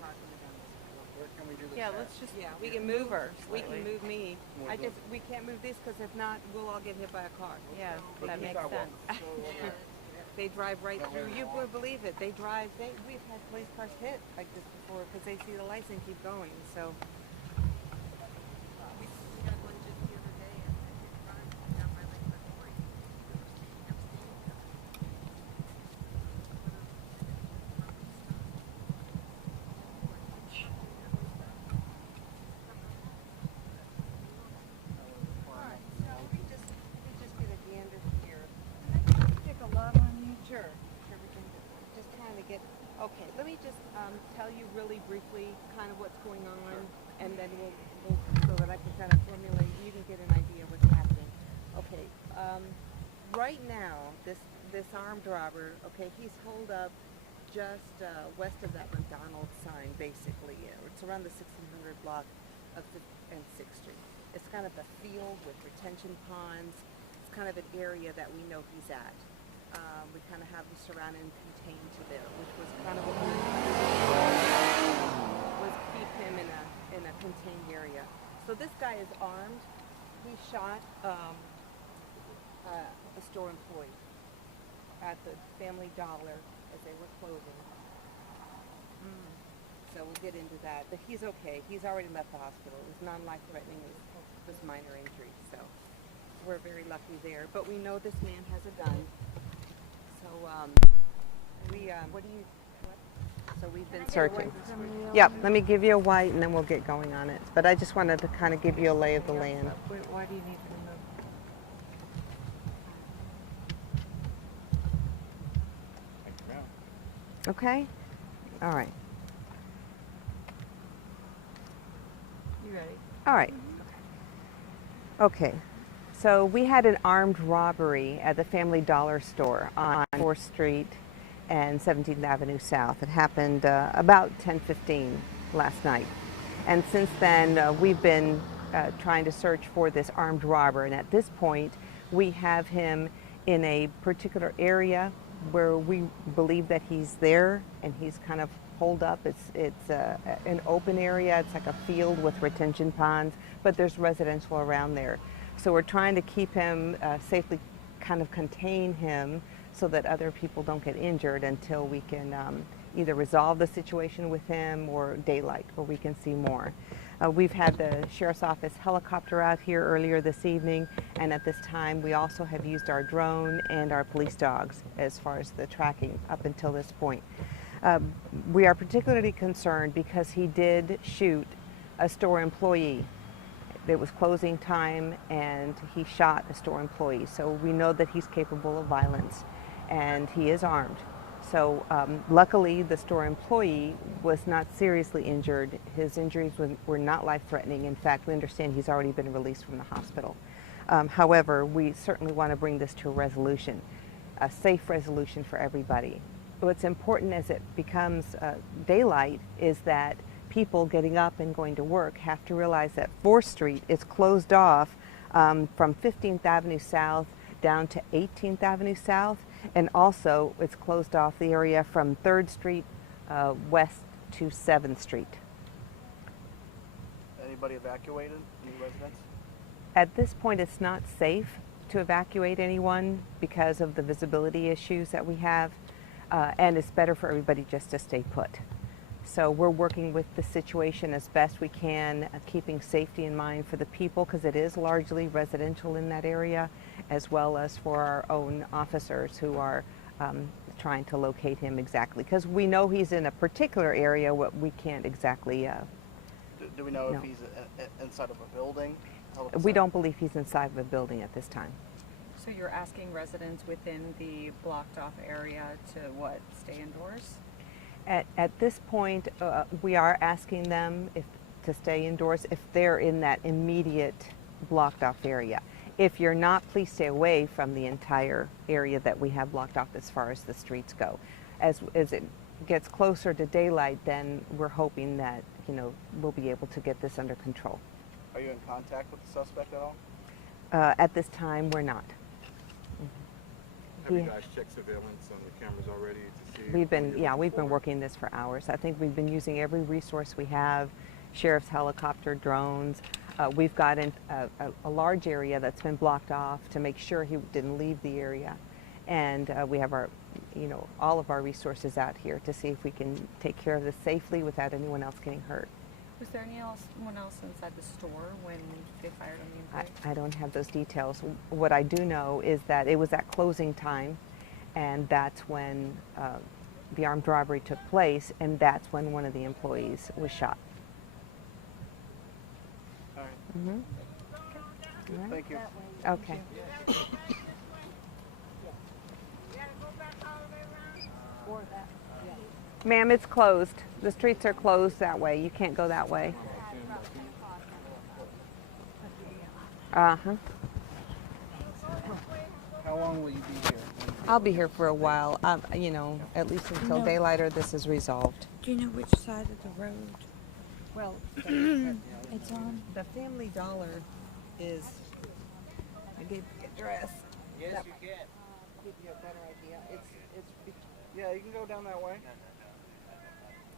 Where can we do this? Yeah, let's just. Yeah, we can move her. We Slightly. can move me. I just we can't move this because if not, we'll all get hit by a car. Yeah, But that we makes start sense. walking. They drive right through. You wouldn't believe it. They drive. We've had police cars hit like this before because they see the lights and keep going. So. We had one just the other day at 55 down by Lake Latoya. They were kept standing there. Alright, so we just get a gander here. Can I take a lot on you? Sure. Sure, we can just kind of get, okay, let me just tell you really briefly kind of what's going on, and then we'll so that I can kind of formulate, you can get an idea of what's happening. Okay, right now, this armed robber, okay, he's holed up just west of that McDonald's sign, basically. It's around the 1600 block of 5th and 6th Street. It's kind of a field with retention ponds. It's kind of an area that we know he's at. We kind of have him surrounded and contained to there, which was kind of what we were trying to do, was keep him in a contained area. So this guy is armed. He shot a store employee at the Family Dollar as they were closing. So we'll get into that. But he's okay. He's already left the hospital. It was non-life-threatening. It was minor injuries. So we're very lucky there. But we know this man has a gun. So what do you? So we've been searching. Yep. Let me give you a white, and then we'll get going on it. But I just wanted to kind of give you a lay of the land. Why do you need to remove? Okay. All right. You ready? All right. Okay. So we had an armed robbery at the Family Dollar store on 4th Street and 17th Avenue South. It happened about 10:15 last night. And since then, we've been trying to search for this armed robber. And at this point, we have him in a particular area where we believe that he's there, and he's kind of holed up. It's an open area. It's like a field with retention ponds, but there's residential around there. So we're trying to keep him safely, kind of contain him so that other people don't get injured until we can either resolve the situation with him or daylight where we can see more. We've had the Sheriff's Office helicopter out here earlier this evening, and at this time we also have used our drone and our police dogs as far as the tracking up until this point. We are particularly concerned because he did shoot a store employee. It was closing time and he shot a store employee. So we know that he's capable of violence and he is armed. So luckily the store employee was not seriously injured. His injuries were not life-threatening. In fact, we understand he's already been released from the hospital. However, we certainly want to bring this to a resolution, a safe resolution for everybody. What's important as it becomes daylight is that people getting up and going to work have to realize that 4th Street is closed off from 15th Avenue South down to 18th Avenue South, and also it's closed off the area from 3rd Street west to 7th Street. Anybody evacuated? Any residents? At this point, it's not safe to evacuate anyone because of the visibility issues that we have, and it's better for everybody just to stay put. So we're working with the situation as best we can, keeping safety in mind for the people because it is largely residential in that area, as well as for our own officers who are trying to locate him exactly. Because we know he's in a particular area, what we can't exactly Do we know No. if he's inside of a building? We don't believe he's inside of a building at this time. So you're asking residents within the blocked off area to what? Stay indoors? At this point, we are asking them to stay indoors if they're in that immediate blocked off area. If you're not, please stay away from the entire area that we have blocked off as far as the streets go. As it gets closer to daylight, then we're hoping that, we'll be able to get this under control. Are you in contact with the suspect at all? At this time, we're not. Have you guys checked surveillance on the cameras already to see? We've been, who you're yeah, looking we've been for? working this for hours. I think we've been using every resource we have, sheriff's helicopter, drones. We've got a large area that's been blocked off to make sure he didn't leave the area. And we have our, all of our resources out here to see if we can take care of this safely without anyone else getting hurt. Was there anyone else inside the store when they fired on the employee? I don't have those details. What I do know is that it was at closing time, and that's when the armed robbery took place, and that's when one of the employees was shot. All right. Mm-hmm. Good. Right. Thank you. Okay. Ma'am, it's closed. The streets are closed that way. You can't go that way. Uh-huh. How long will you be here? I'll be here for a while, at least until daylight or this is resolved. Do you know which side of the road Well, it's on? the Family Dollar is, I gave the address. Yes, That you might can. give you a better idea. It's Yeah, you can go down that way.